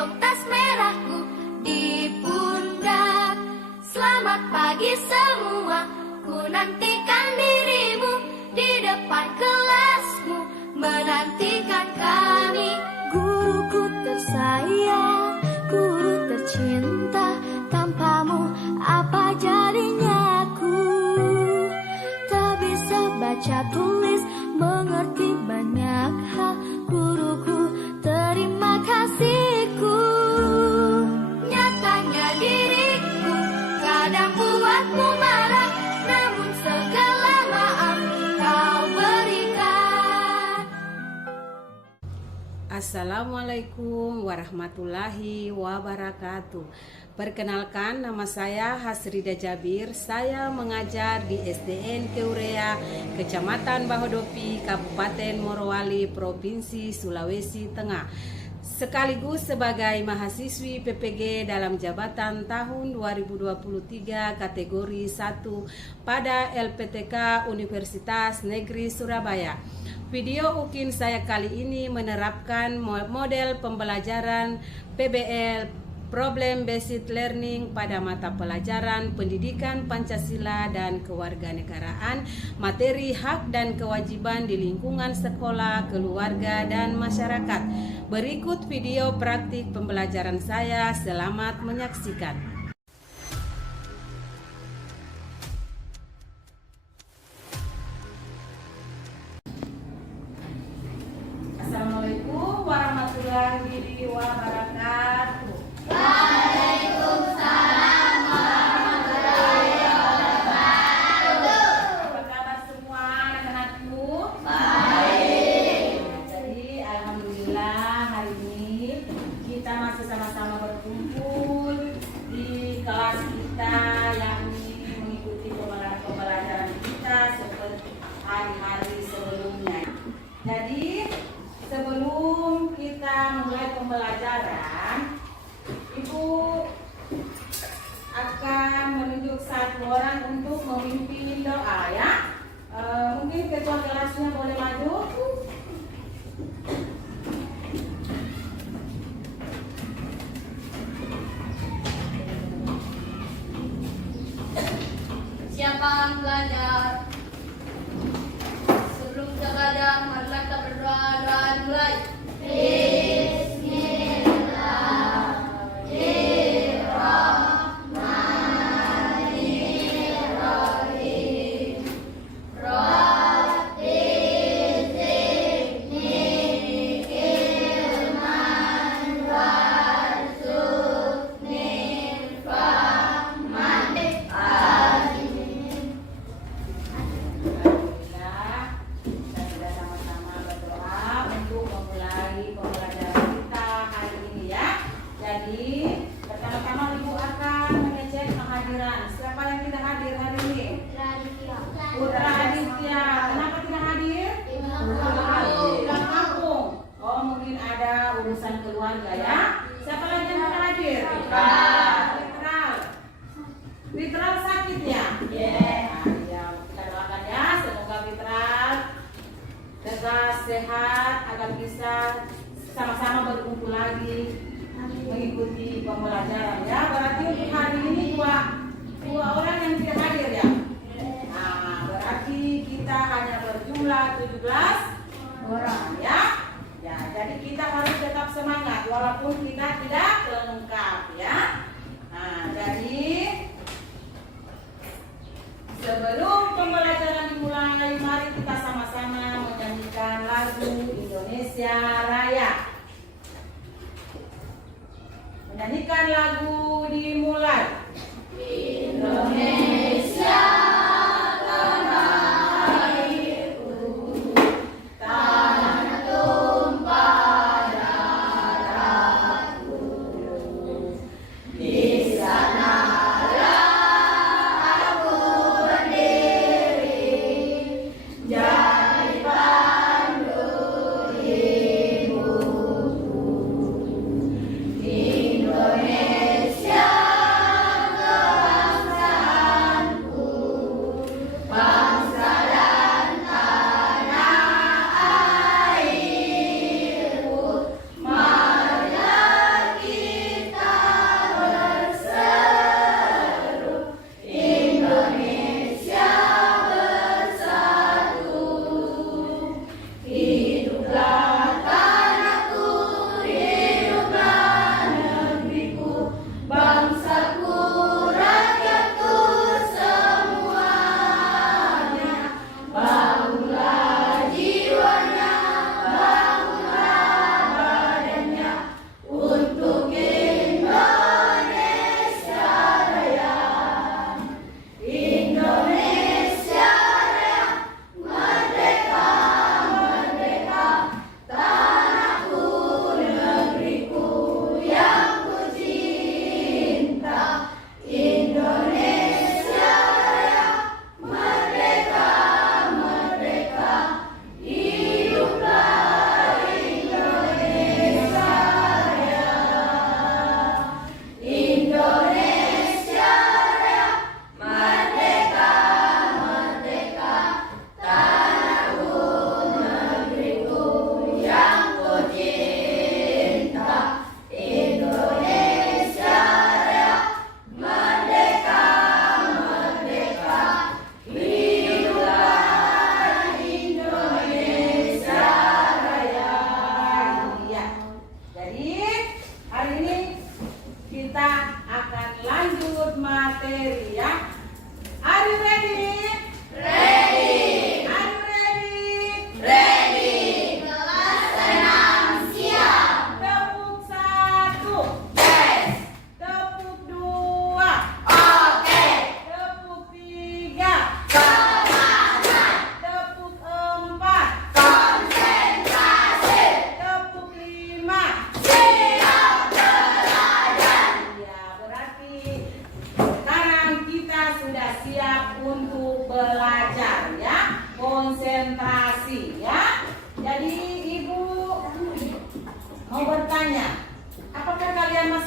gendong tas merahku di pundak. Selamat pagi semua, ku nantikan dirimu di depan kelasmu, menantikan kami. Guruku tersayang, guru tercinta, tanpamu apa jadinya aku? Tak bisa baca tulis, mengerti banyak hal. Guruku, terima kasihku. Nyatanya diriku kadang buatmu marah, namun segala maaf kau berikan. Assalamualaikum warahmatullahi wabarakatuh. Perkenalkan, nama saya Hasrida Jabir. Saya mengajar di SDN Keurea, Kecamatan Bahodopi, Kabupaten Morowali, Provinsi Sulawesi Tengah. Sekaligus sebagai mahasiswi PPG dalam jabatan tahun 2023 kategori 1 pada LPTK Universitas Negeri Surabaya. Video UKIN saya kali ini menerapkan model pembelajaran PBL, Problem Based Learning, pada mata pelajaran Pendidikan Pancasila dan Kewarganegaraan, materi hak dan kewajiban di lingkungan sekolah, keluarga, dan masyarakat. Berikut video praktik pembelajaran saya, selamat menyaksikan. Assalamualaikum warahmatullahi wabarakatuh. Waalaikumsalam warahmatullahi wabarakatuh. Apa kabar semua anak-anakku? Baik. Jadi alhamdulillah hari ini kita masih sama-sama berkumpul di kelas kita, yakni mengikuti pembelajaran kita seperti hari-hari sebelumnya. Jadi sebelum kita mulai pembelajaran, Ibu akan menunjuk satu orang untuk memimpin doa, ya. Mungkin ketua kelasnya boleh maju. Siapa yang belajar? Sebelum kita belajar, marilah kita berdoa. Doa dimulai. Putra Aditya, kenapa tidak hadir? Pulang kampung. Oh, mungkin ada urusan keluarga, ya. Siapa lagi yang tidak hadir? Fitral sakit, ya? Ya, kita doakan ya, semoga Fitral tegas, sehat, agar bisa sama-sama berkumpul lagi mengikuti pembelajaran, ya. Berarti untuk hari ini dua orang yang tidak hadir, ya. Berarti kita hanya berjumlah 17 orang, ya. Ya, jadi kita harus tetap semangat walaupun kita tidak lengkap, ya. Nah, jadi sebelum pembelajaran dimulai, mari kita sama-sama menyanyikan lagu Indonesia Raya. Menyanyikan lagu dimulai. Indonesia Indonesia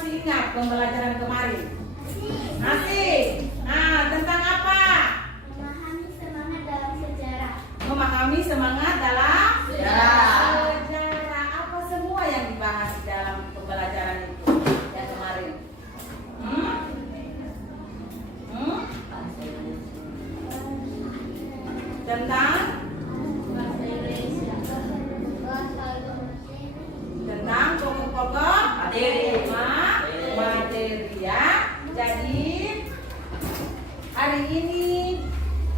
masih ingat pembelajaran kemarin? Masih. Nah, tentang apa? Memahami semangat dalam sejarah. Memahami semangat dalam Sejarah. sejarah. Apa semua yang dibahas dalam pembelajaran itu yang kemarin? Tentang Bahasa Indonesia. tentang pokok-pokok materi ya. Jadi hari ini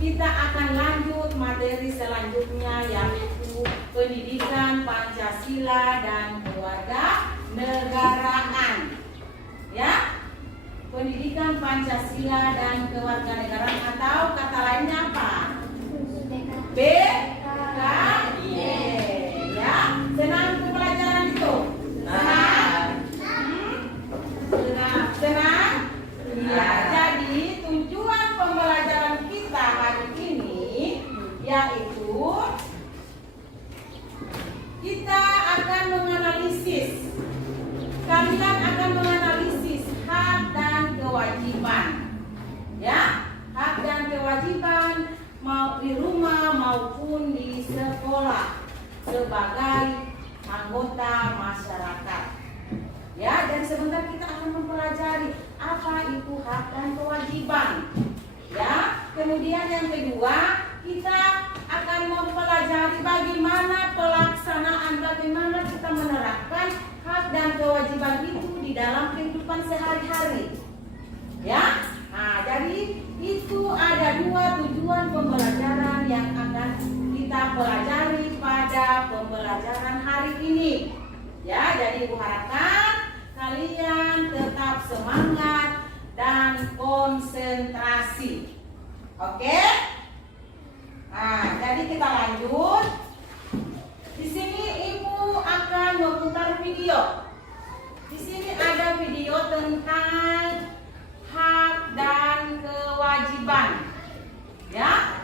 kita akan lanjut materi selanjutnya, yaitu pendidikan Pancasila dan kewarganegaraan. Ya, pendidikan Pancasila dan kewarganegaraan, atau kata lainnya apa? BKY. Ya, senang pembelajaran itu? Senang? Senang? Ya, jadi tujuan pembelajaran kita hari ini yaitu kita akan menganalisis. Kalian akan menganalisis hak dan kewajiban. Ya, hak dan kewajiban mau di rumah maupun di sekolah sebagai anggota masyarakat. Ya, dan sebentar kita akan mempelajari apa itu hak dan kewajiban. Ya, kemudian yang kedua kita akan mempelajari bagaimana pelaksanaan, bagaimana kita menerapkan hak dan kewajiban itu di dalam kehidupan sehari-hari. Ya, nah jadi itu ada dua tujuan pembelajaran yang akan kita pelajari pada pembelajaran hari ini. Ya, jadi Ibu harapkan kalian tetap semangat dan konsentrasi. Oke? Nah, jadi kita lanjut. Di sini Ibu akan memutar video. Di sini ada video tentang hak dan kewajiban. Ya.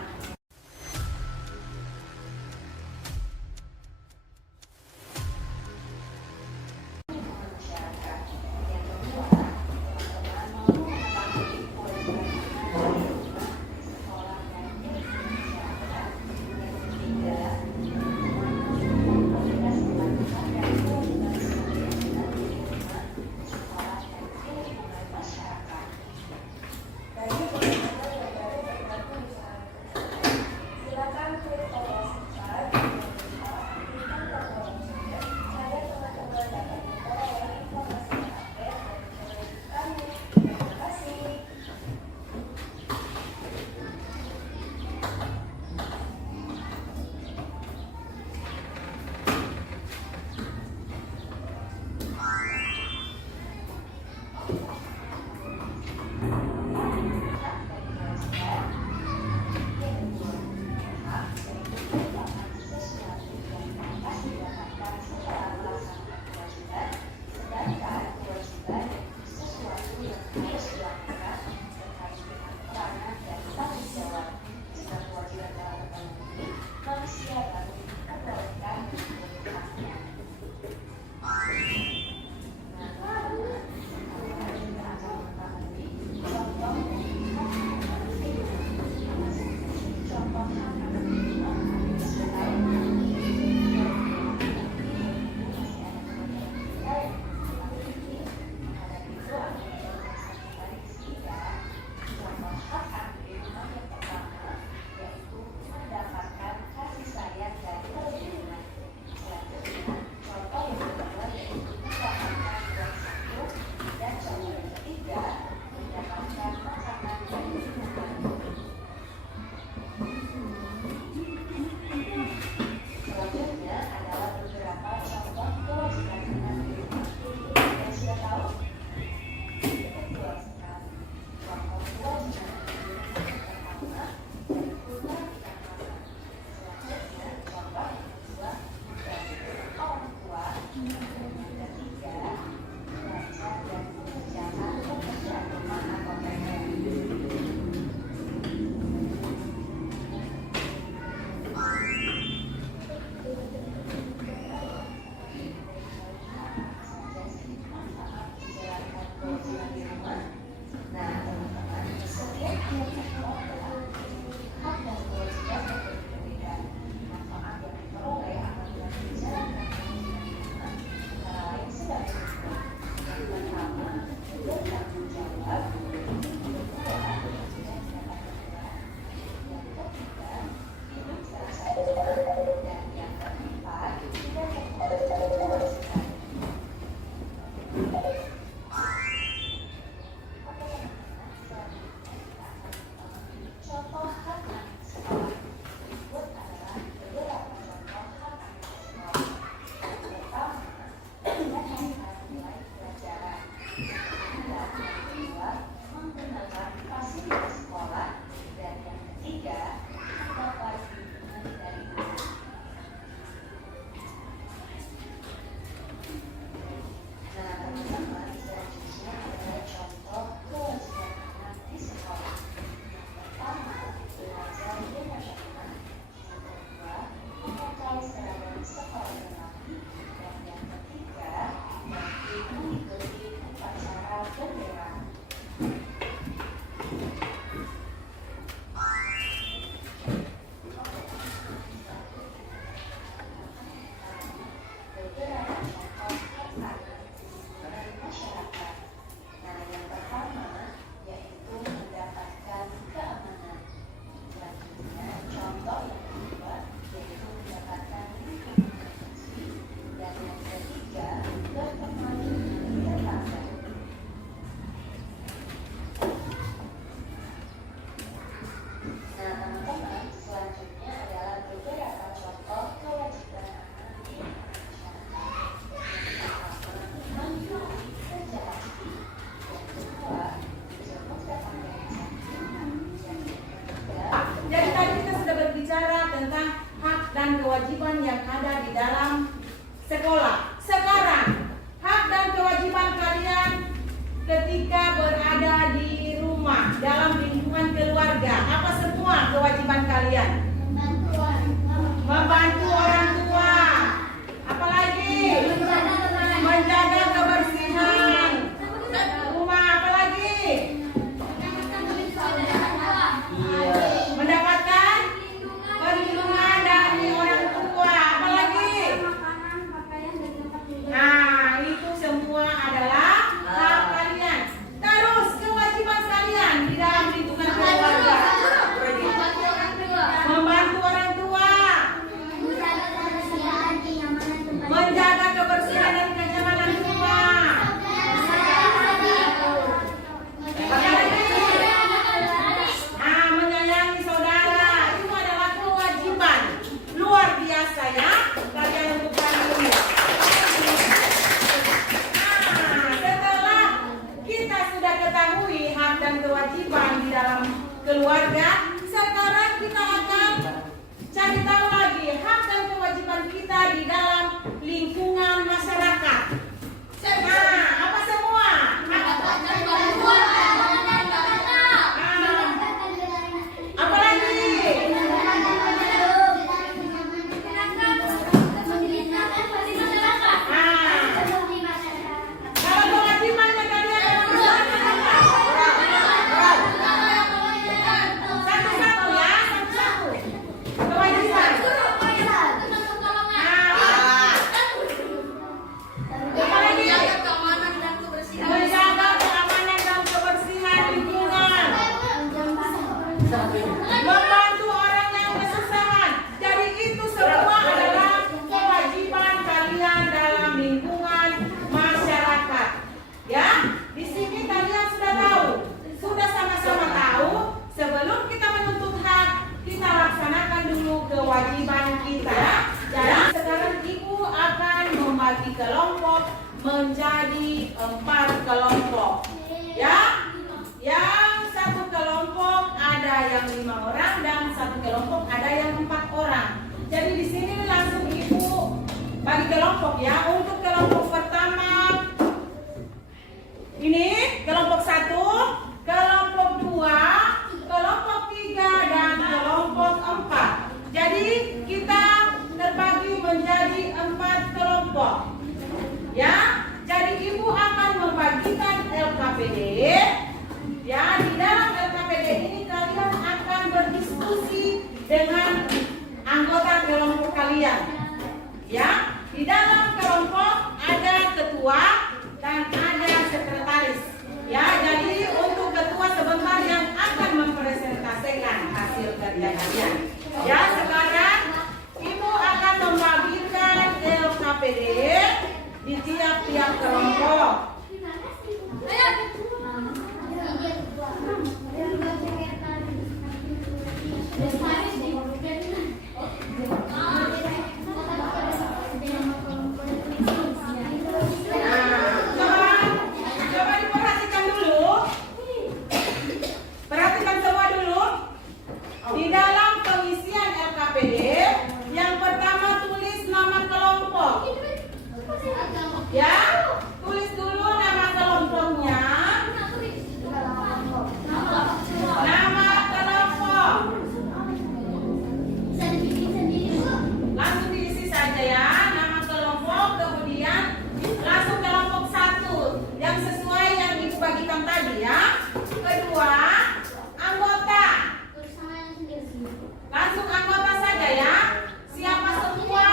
kewajiban di rumah. Nah, teman-teman, setiap tiap-tiap orang berhak dan kewajiban yang berbeda. Manfaat yang diperoleh apabila membicarakan kewajiban di rumah antara lain sebagai berikut. Yang pertama, bertanggung jawab. Yang kedua, tidak dapat bergerak. Yang ketiga, hidup bersama. Dan yang keempat, tidak mempunyai kewajiban. Contoh hak anak sekolah. Berikut adalah beberapa contoh hak anak sekolah. Yang pertama, tidak melihat nilai pelajaran. Yang kedua, menggunakan fasilitas sekolah. Dan yang ketiga, mendapat bimbingan dari guru. Nah, teman-teman, selanjutnya adalah contoh kewajiban anak di sekolah. Yang pertama, belajar dengan teman. Yang kedua, memakai seragam sekolah yang rapi. Dan yang ketiga, wajib mengikuti upacara bendera. Beberapa contoh hak anak dari masyarakat. Nah, yang pertama yaitu mendapatkan keamanan. Selanjutnya, contoh yang kedua yaitu mendapatkan lingkungan yang bersih. Dan yang ketiga, berteman dengan tetangga. Nah, teman-teman, selanjutnya adalah beberapa contoh kewajiban anak di masyarakat. Yang pertama, mengikuti kerja bakti. Yang kedua, menjemput tetangga yang sakit. Yang ketiga, Jadi tadi kita sudah berbicara tentang hak dan kewajiban yang ada di dalam sekolah. Sekarang, hak dan kewajiban kalian ketika berada di rumah, dalam lingkungan keluarga. Apa semua kewajiban kalian? Membantu orang tua. Apalagi? Menjaga kebersihan rumah. Apalagi? Mendapatkan perlindungan dari orang tua. Apalagi? Nah, itu semua adalah hak kalian. Terus kewajiban kalian di dalam lingkungan keluarga. Membantu orang tua, menjaga kebersihan dan kenyamanan rumah. Nah, menyayangi saudara itu adalah kewajiban luar biasa ya kalian untuk hari ini. Nah, setelah kita sudah ketahui hak dan kewajiban di dalam keluarga, sekarang kita akan cari tahu lagi hak dan kewajiban kita di dalam lingkungan masyarakat. Nah, apa semua? Apalagi? Kalau kewajibannya kalian satu-satu ya, satu-satu. Kewajiban. Apalagi? Menjaga keamanan dan kebersihan lingkungan. Membantu orang yang kesusahan. Jadi itu semua adalah kewajiban kalian dalam lingkungan masyarakat. Ya, di sini kalian sudah tahu, sudah sama-sama tahu. Sebelum kita menuntut hak, kita laksanakan dulu kewajiban kita. Jadi sekarang ibu akan membagi kelompok menjadi 4 kelompok. Ya, yang satu kelompok ada yang 5 orang dan satu kelompok ada yang 4 orang. Jadi di sini langsung ibu bagi kelompok ya. Untuk kelompok pertama ini kelompok 1, kelompok 2, kelompok 3 dan kelompok 4. Jadi kita terbagi menjadi 4 kelompok. Ya, jadi ibu akan membagikan LKP LKPD. Ya, di dalam LKPD ini kalian akan berdiskusi dengan anggota kelompok kalian. Ya, di dalam kelompok ada ketua dan ada sekretaris. Ya, jadi untuk ketua sebentar yang akan mempresentasikan hasil kerja kalian. Ya, sekarang Ibu akan membagikan LKPD di tiap-tiap kelompok. Coba diperhatikan dulu. Perhatikan semua dulu. Di dalam pengisian LKPD, yang pertama tulis nama kelompok. Ya, tulis dulu nama kelompoknya. Nama kelompok. Langsung diisi saja ya, nama kelompok, kemudian langsung kelompok 1 yang sesuai yang dibagikan tadi ya. Kedua, anggota. Langsung anggota saja ya. Siapa semua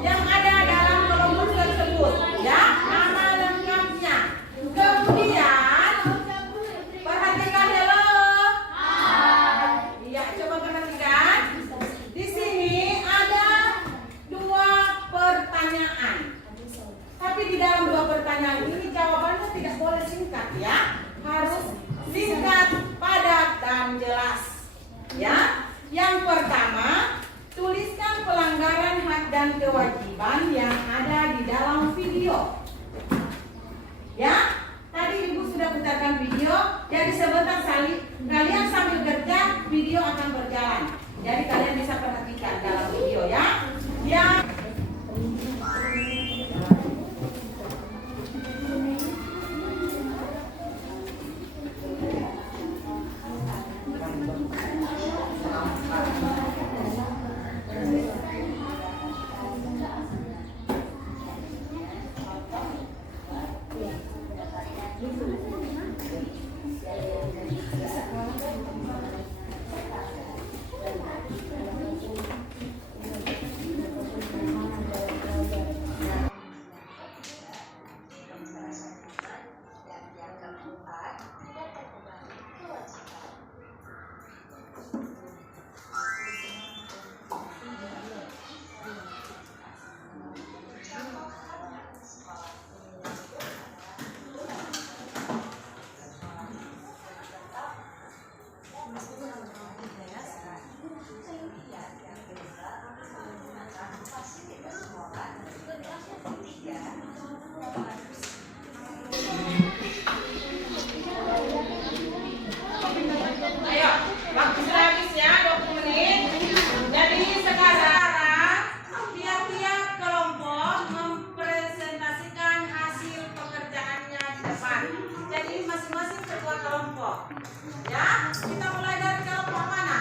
yang ada dalam kelompok tersebut ya, nama lengkapnya. Kemudian perhatikan dulu. Iya, coba perhatikan. Di sini ada 2 pertanyaan. Tapi di dalam 2 pertanyaan ini jawabannya tidak boleh singkat ya. Harus singkat, padat dan jelas. Ya. Yang pertama, tuliskan pelanggaran hak dan kewajiban yang ada di dalam video. Ya, tadi Ibu sudah putarkan video. Jadi sebentar kalian sambil kerja, video akan berjalan. Jadi kalian bisa perhatikan dalam video ya. Ya. Ayo, waktu sudah habis ya, 20 menit. Jadi sekarang tiap-tiap kelompok mempresentasikan hasil pekerjaannya di depan. Jadi masing-masing ketua kelompok. Ya, kita mulai dari kelompok mana?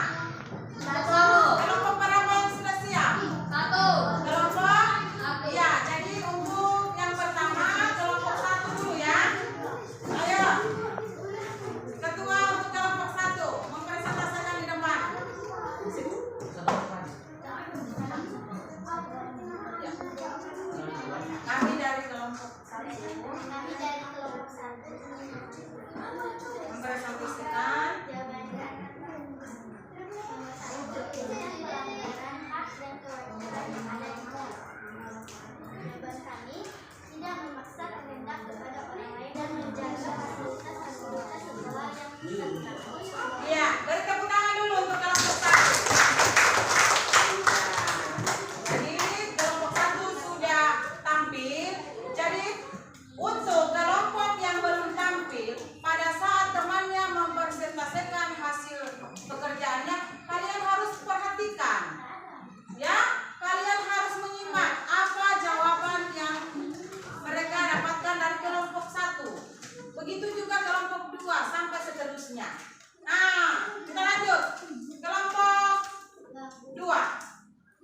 1. Kelompok berapa yang sudah siap? 1. Kelompok? Ya, jadi untuk yang pertama kelompok 1 dulu ya. Ayo. Ketua untuk kelompok 1 mempresentasikan di depan. Ya. Kami dari kelompok 1 mempresentasikan. Iya, beri tepuk tangan dulu untuk kelompok 1. Jadi kelompok 1 sudah tampil. Jadi untuk kelompok yang belum tampil, pada saat temannya mempresentasikan hasil pekerjaannya, kalian harus perhatikan. Ya, kalian harus menyimak apa jawaban yang mereka dapatkan dari kelompok 1. Begitu juga kelompok 2 sampai seterusnya. Nah, kita lanjut. Kelompok 2.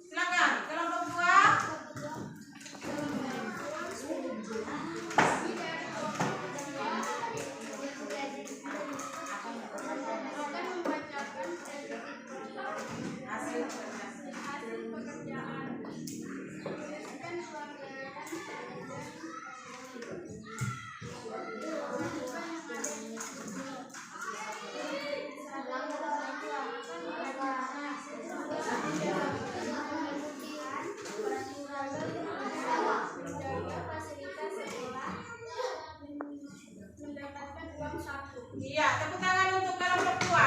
Silakan, kelompok 2. Iya, tepuk tangan untuk kelompok 2.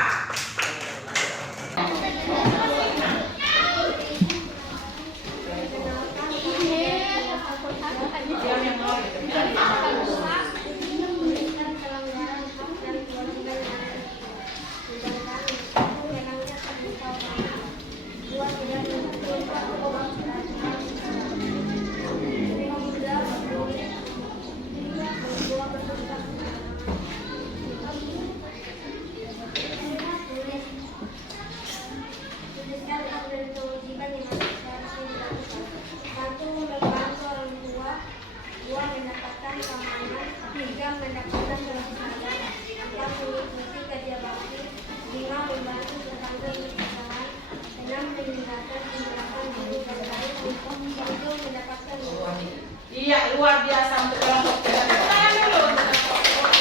Iya, luar biasa untuk kelompok 3. Tangan dulu untuk kelompok.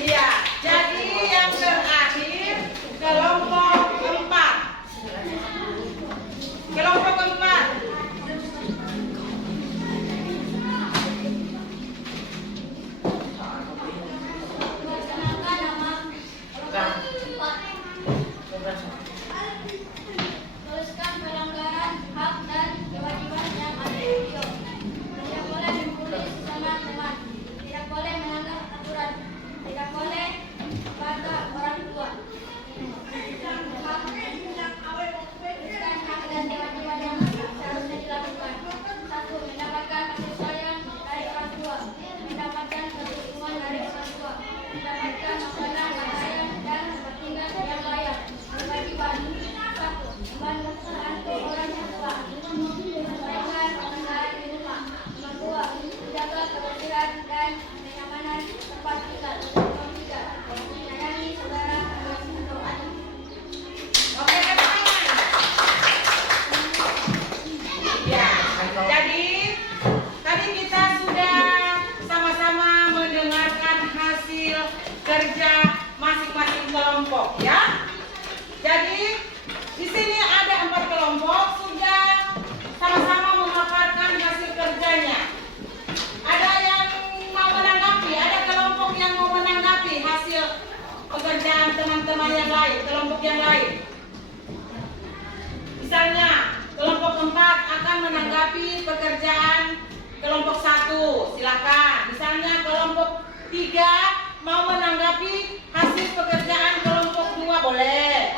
Iya, jadi yang terakhir kelompok 4. Kelompok 4. Tuliskan pelanggaran hak dan kewajiban yang ada di video. Tidak boleh membunuh teman-teman. Tidak boleh melanggar aturan. Tidak boleh bantah orang tua. Tuliskan hak dan kewajiban yang seharusnya dilakukan. 1. Mendapatkan kasih sayang dari orang tua. Mendapatkan dukungan dari orang tua. Mendapatkan makanan, pakaian, dan tempat tinggal yang layak. Kewajiban 1. Membantu orang tua. Menyelesaikan pekerjaan di rumah. 2. Menjaga kebersihan dan kenyamanan tempat tinggal. 3. Menyayangi saudara dan mendoa. Oke, tepuk tangan. Ya, jadi tadi kita sudah sama-sama mendengarkan hasil kerja masing-masing kelompok, ya. Jadi di sini ada 4 kelompok sudah sama-sama memaparkan hasil kerjanya. Ada yang mau menanggapi, ada kelompok yang mau menanggapi hasil pekerjaan teman-teman yang lain, kelompok yang lain. Misalnya, kelompok 4 akan menanggapi pekerjaan kelompok 1, silakan. Misalnya kelompok 3 mau menanggapi hasil pekerjaan kelompok 2, boleh.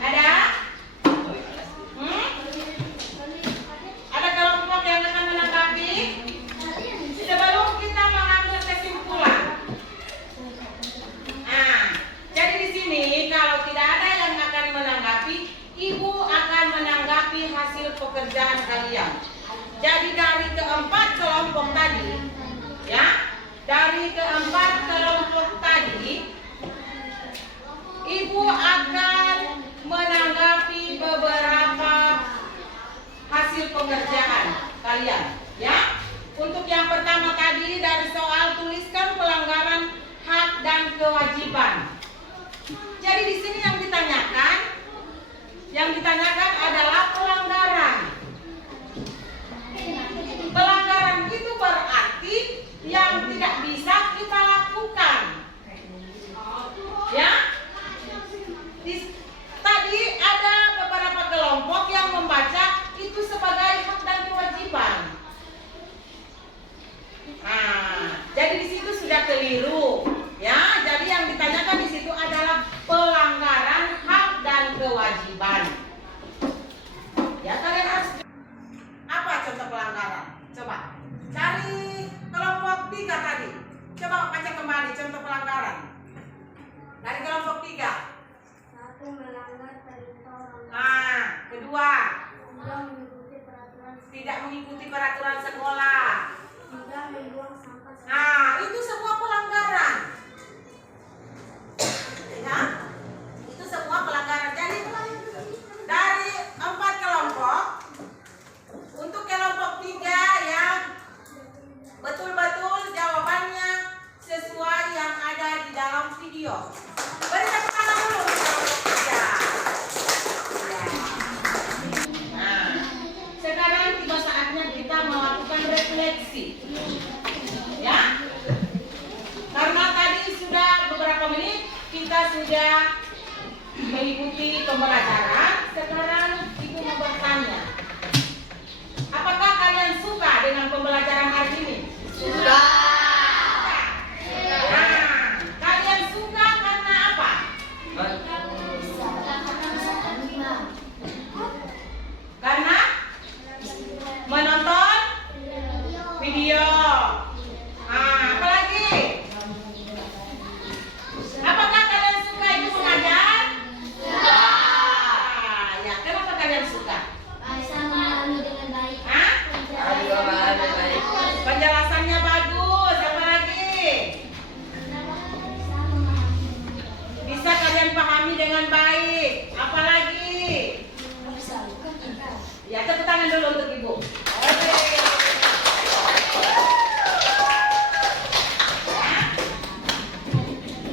Ada? Ada kelompok yang akan menanggapi? Sebelum kita mengambil kesimpulan. Nah, jadi di sini kalau tidak ada yang akan menanggapi, Ibu akan menanggapi hasil pekerjaan kalian. Jadi dari keempat kelompok tadi, ya, dari keempat kelompok tadi, Ibu akan menanggapi beberapa hasil pekerjaan kalian, ya. Untuk yang pertama tadi dari soal tuliskan pelanggaran hak dan kewajiban. Jadi di sini yang ditanyakan adalah pelanggaran. Pelanggaran itu berarti yang tidak bisa kita lakukan, ya. Tadi ada beberapa kelompok yang membaca itu sebagai hak dan kewajiban. Nah, jadi di situ sudah keliru, ya. Jadi yang ditanyakan di situ adalah pelanggaran hak dan kewajiban. Ya, kalian harus apa contoh pelanggaran? Coba cari kelompok 3 tadi. Coba baca kembali contoh pelanggaran dari kelompok 3. 1. Melanggar perintah orang tua. Nah, kedua, 2. tidak mengikuti peraturan sekolah. 3. Membuang sampah. Nah, itu semua pelanggaran. Ya, itu semua pelanggaran. Jadi dari 4 kelompok, untuk kelompok 3 yang betul-betul jawabannya sesuai yang ada di dalam video. Beri tepuk tangan dulu untuk kelompok 3. Ya. Nah, sekarang tiba saatnya kita melakukan refleksi. Ya. sudah mengikuti pembelajaran, sekarang Ibu mau bertanya. Apakah kalian suka dengan pembelajaran hari ini? Suka. Nah, kalian suka karena apa? Karena menonton video. Apa lagi? Apakah kalian suka Ibu mengajar? Suka. Ya, kenapa kalian suka? Hah? Penjelasannya bagus. Apa lagi? Bisa kalian pahami dengan baik. Apa lagi? Ya, tepuk tangan dulu untuk Ibu. Oke.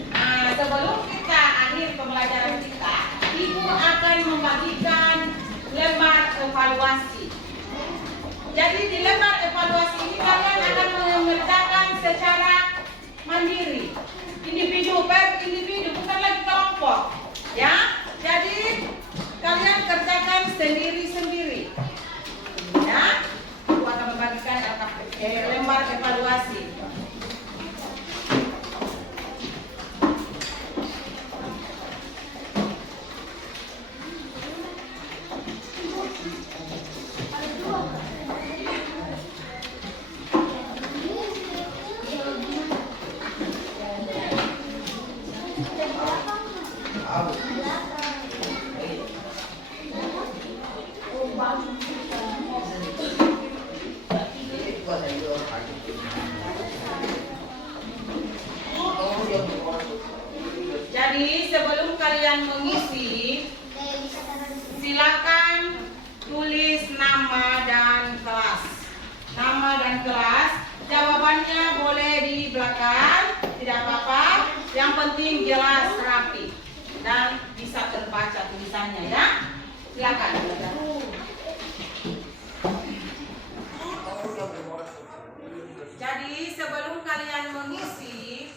Nah, sebelum kita akhir pembelajaran kita, Ibu akan membagikan lembar evaluasi. Jadi di lembar evaluasi ini kalian akan mengerjakan secara mandiri, individu per individu, bukan lagi kelompok. Ya, jadi kalian kerjakan sendiri-sendiri. Ya, Ibu akan membagikan lembar evaluasi. Jadi sebelum kalian mengisi, silakan tulis nama dan kelas. Nama dan kelas, jawabannya boleh di belakang, tidak apa-apa. Yang penting jelas, rapi, dan bisa terbaca tulisannya ya. Silakan. Jadi sebelum kalian mengisi,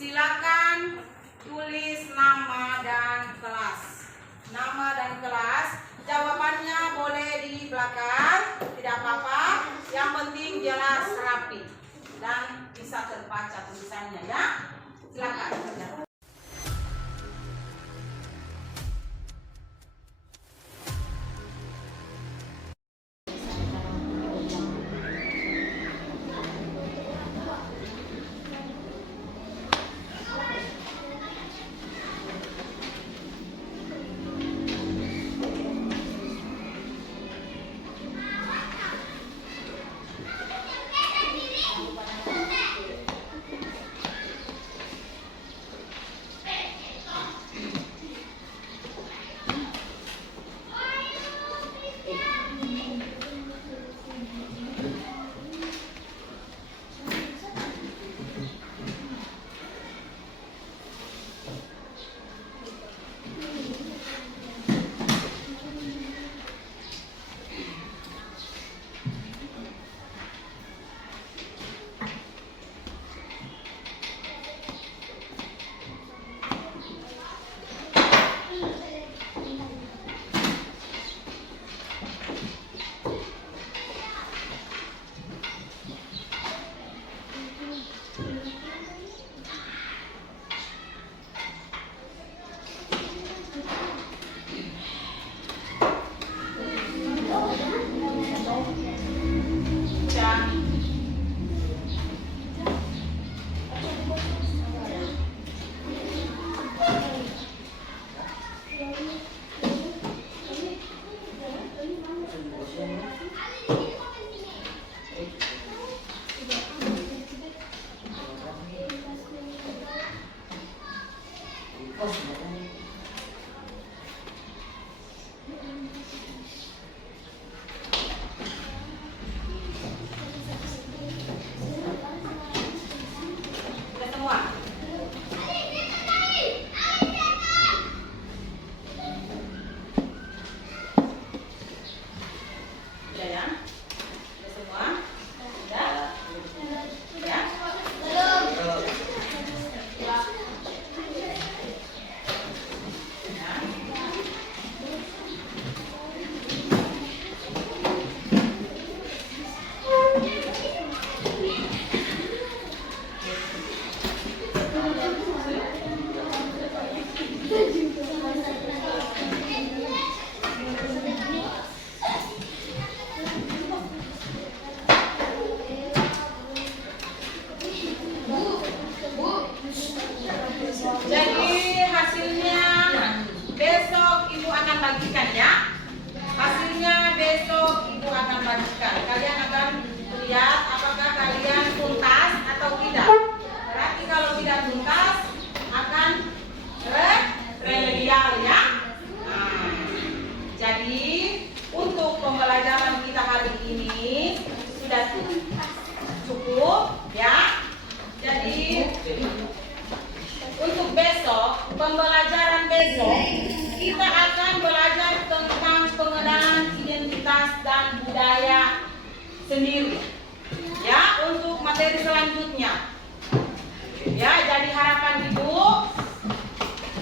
silakan tulis nama dan kelas. Nama dan kelas, jawabannya boleh di belakang, tidak apa-apa. Yang penting jelas, rapi, dan bisa terbaca tulisannya ya. Silakan.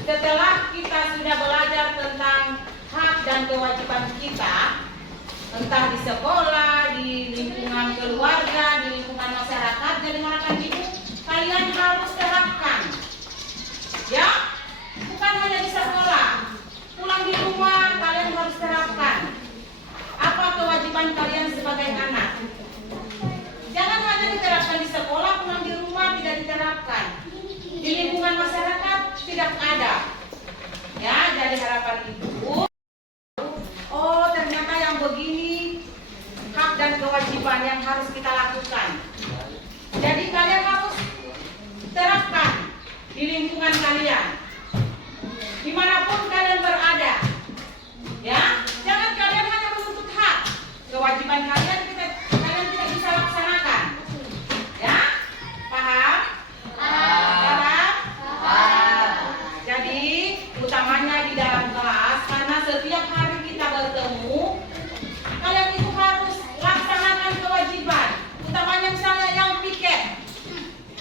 setelah kita sudah belajar tentang hak dan kewajiban kita, entah di sekolah, di lingkungan keluarga, di lingkungan masyarakat, jadi harapan ibu kalian harus terapkan. Ya, bukan hanya di sekolah, pulang di rumah kalian harus terapkan. Apa kewajiban kalian sebagai anak? Jangan hanya diterapkan di sekolah, pulang di rumah tidak diterapkan. Di lingkungan masyarakat tidak ada. Ya, jadi harapan ibu, oh ternyata yang begini hak dan kewajiban yang harus kita lakukan. Jadi kalian harus terapkan di lingkungan kalian, dimanapun kalian berada. Ya, jangan kalian hanya menuntut hak, kewajiban kalian kalian tidak bisa laksanakan. Ya, paham? Paham? Jadi utamanya di dalam kelas, karena setiap hari kita bertemu, kalian itu harus laksanakan kewajiban. Utamanya misalnya yang piket,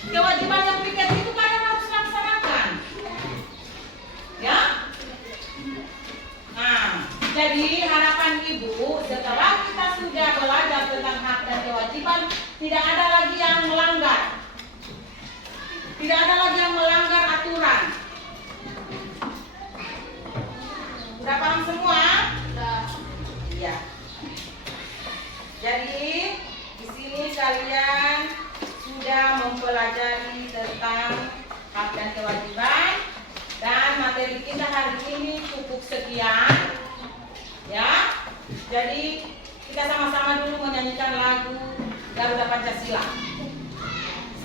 kewajiban yang piket itu kalian harus laksanakan. Ya. Nah, jadi harapan ibu setelah kita sudah belajar tentang hak dan kewajiban, tidak ada lagi yang melanggar. Tidak ada lagi yang melanggar aturan. Sudah paham semua? Iya. Jadi di sini kalian sudah mempelajari tentang hak dan kewajiban, dan materi kita hari ini cukup sekian. Ya. Jadi kita sama-sama dulu menyanyikan lagu Garuda Pancasila.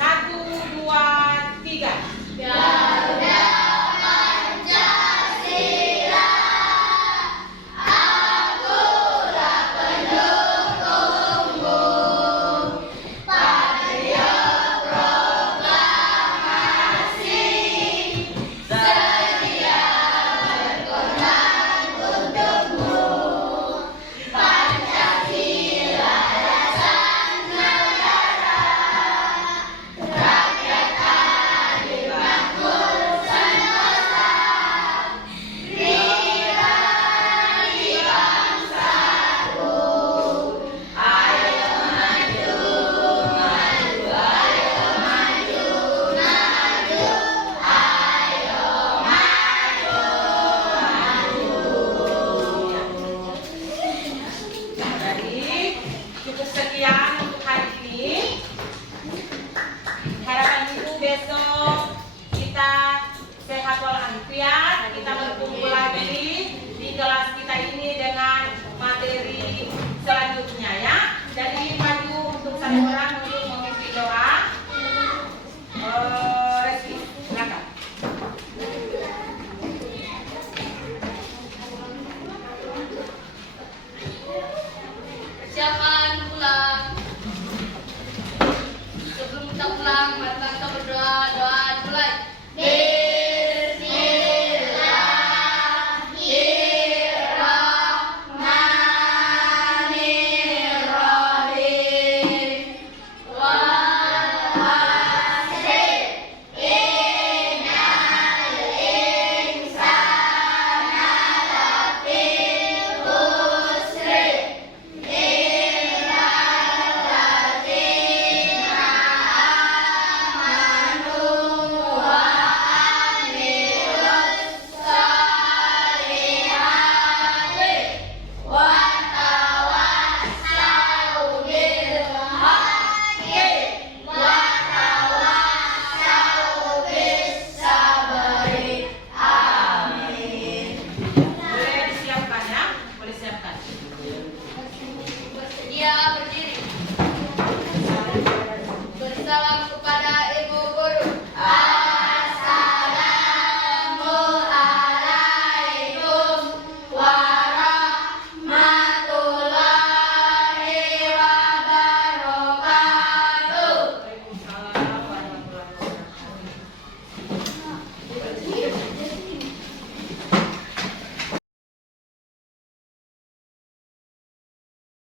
1, 2, 3. Garuda Pancasila, akulah pendukungmu, patriot proklamasi, sedia berkorban untukmu. Pancasila dasar negara, rakyat adil makmur sentosa, nilai bangsaku. Ayo maju, maju, ayo maju, maju, ayo maju, maju. Jadi cukup sekian untuk hari ini. Harapan ibu besok kita sehat walafiat, kita berkumpul lagi di kelas kita ini dengan materi selanjutnya ya. Jadi maju untuk satu orang untuk mengisi doa. Reski, silakan. Persiapan pulang. Sebelum kita pulang, mari kita berdoa. Doa mulai. Bismillahirrahmanirrahim. Walhasri innal insana lafi khusri illal ladzina amanu wa amilus solihati wa tawassau bil haqqi wa tawassau bis sabri. Amin. Boleh disiapkan ya? Boleh siapkan. Bersedia berdiri.